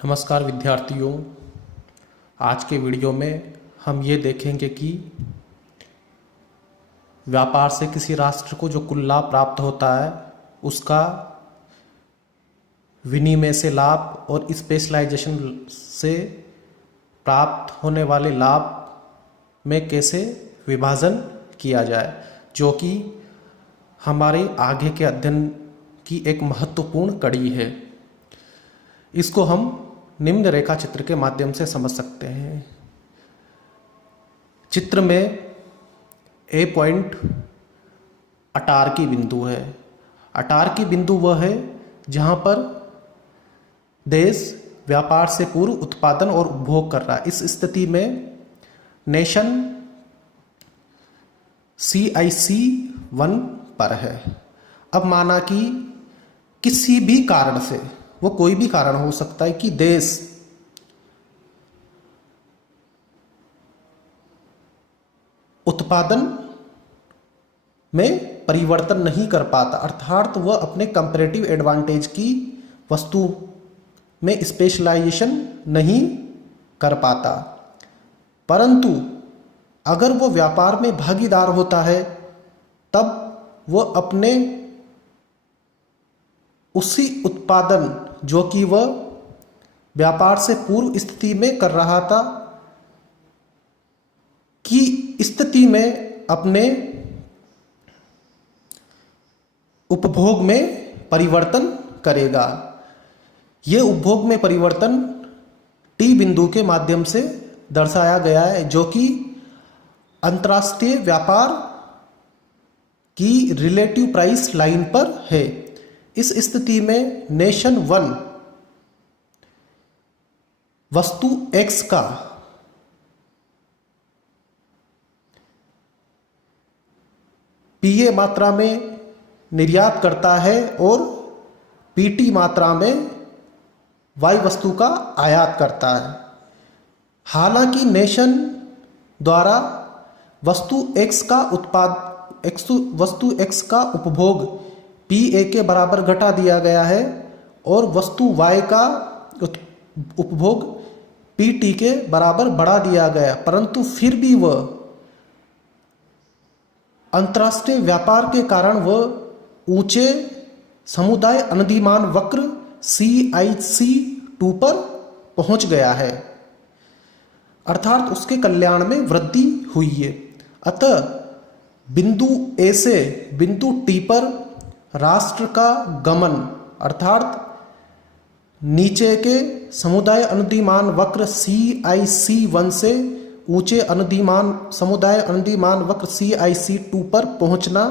नमस्कार विद्यार्थियों। आज के वीडियो में हम ये देखेंगे कि व्यापार से किसी राष्ट्र को जो कुल लाभ प्राप्त होता है उसका विनिमय से लाभ और स्पेशलाइजेशन से प्राप्त होने वाले लाभ में कैसे विभाजन किया जाए, जो कि हमारे आगे के अध्ययन की एक महत्वपूर्ण कड़ी है। इसको हम निम्न रेखा चित्र के माध्यम से समझ सकते हैं। चित्र में ए पॉइंट अटारकी बिंदु है। अटारकी बिंदु वह है जहां पर देश व्यापार से पूर्व उत्पादन और उपभोग कर रहा है। इस स्थिति में नेशन CIC1 पर है। अब माना कि किसी भी कारण से, वो कोई भी कारण हो सकता है, कि देश उत्पादन में परिवर्तन नहीं कर पाता, अर्थात वह अपने कंपैरेटिव एडवांटेज की वस्तु में स्पेशलाइजेशन नहीं कर पाता, परंतु अगर वो व्यापार में भागीदार होता है तब वह अपने उसी उत्पादन जो कि वह व्यापार से पूर्व स्थिति में कर रहा था की स्थिति में अपने उपभोग में परिवर्तन करेगा। यह उपभोग में परिवर्तन टी बिंदु के माध्यम से दर्शाया गया है, जो कि अंतर्राष्ट्रीय व्यापार की रिलेटिव प्राइस लाइन पर है। इस स्थिति में नेशन 1 वस्तु X का PA मात्रा में निर्यात करता है और PT मात्रा में Y वस्तु का आयात करता है। हालांकि नेशन द्वारा वस्तु X का उपभोग PA के बराबर घटा दिया गया है और वस्तु Y का उपभोग PT के बराबर बढ़ा दिया गया, परंतु फिर भी वह अंतर्राष्ट्रीय व्यापार के कारण वह ऊंचे समुदाय अनुदिमान वक्र CIC2 पर पहुंच गया है, अर्थात उसके कल्याण में वृद्धि हुई है। अतः बिंदु A से बिंदु T पर राष्ट्र का गमन, अर्थात नीचे के समुदाय अनुदिमान वक्र CIC1 से ऊंचे समुदाय अनुदिमान वक्र CIC2 पर पहुंचना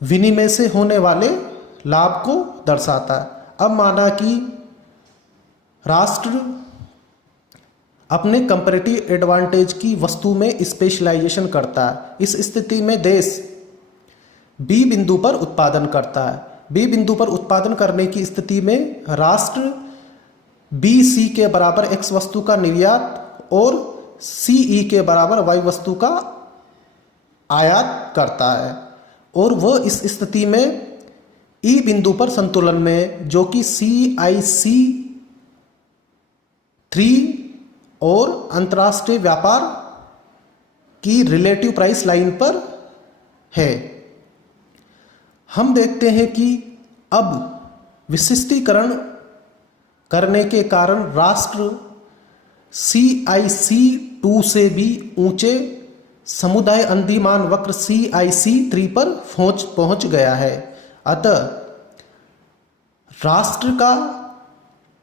विनिमय से होने वाले लाभ को दर्शाता है। अब माना कि राष्ट्र अपने कंपैरेटिव एडवांटेज की वस्तु में स्पेशलाइजेशन करता है। इस स्थिति में देश B बिंदु पर उत्पादन करता है। B बिंदु पर उत्पादन करने की स्थिति में राष्ट्र BC के बराबर X वस्तु का निर्यात और CE के बराबर Y वस्तु का आयात करता है, और वह इस स्थिति में E बिंदु पर संतुलन में, जो कि CIC3 और अंतर्राष्ट्रीय व्यापार की रिलेटिव प्राइस लाइन पर है। हम देखते हैं कि अब विशिष्टीकरण करने के कारण राष्ट्र CIC2 से भी ऊंचे समुदाय अनुदिमान वक्र CIC3 पर पहुंच गया है। अतः राष्ट्र का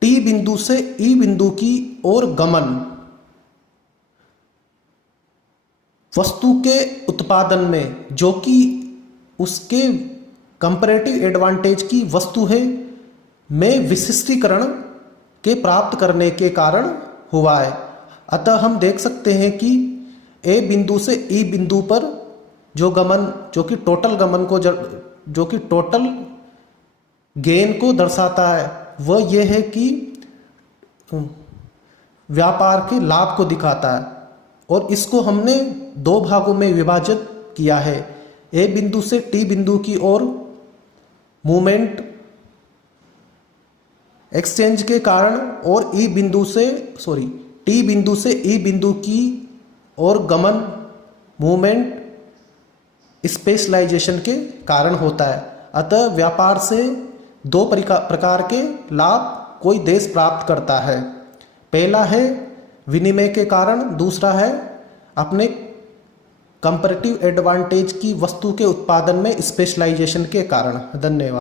T बिंदु से E बिंदु की ओर गमन वस्तु के उत्पादन में, जो कि उसके कंपैरेटिव एडवांटेज की वस्तु है, में विशिष्टीकरण के प्राप्त करने के कारण हुआ है। अतः हम देख सकते हैं कि A बिंदु से E बिंदु पर जो गमन, जो कि टोटल गेन को दर्शाता है, वह यह है कि व्यापार के लाभ को दिखाता है, और इसको हमने दो भागों में विभाजित किया है। A बिंदु से T बिंदु की ओर मूवमेंट एक्सचेंज के कारण और टी बिंदु से ई बिंदु की और गमन मूवमेंट स्पेशलाइजेशन के कारण होता है। अतः व्यापार से दो प्रकार के लाभ कोई देश प्राप्त करता है। पहला है विनिमय के कारण, दूसरा है अपने कंपैरेटिव एडवांटेज की वस्तु के उत्पादन में स्पेशलाइजेशन के कारण। धन्यवाद।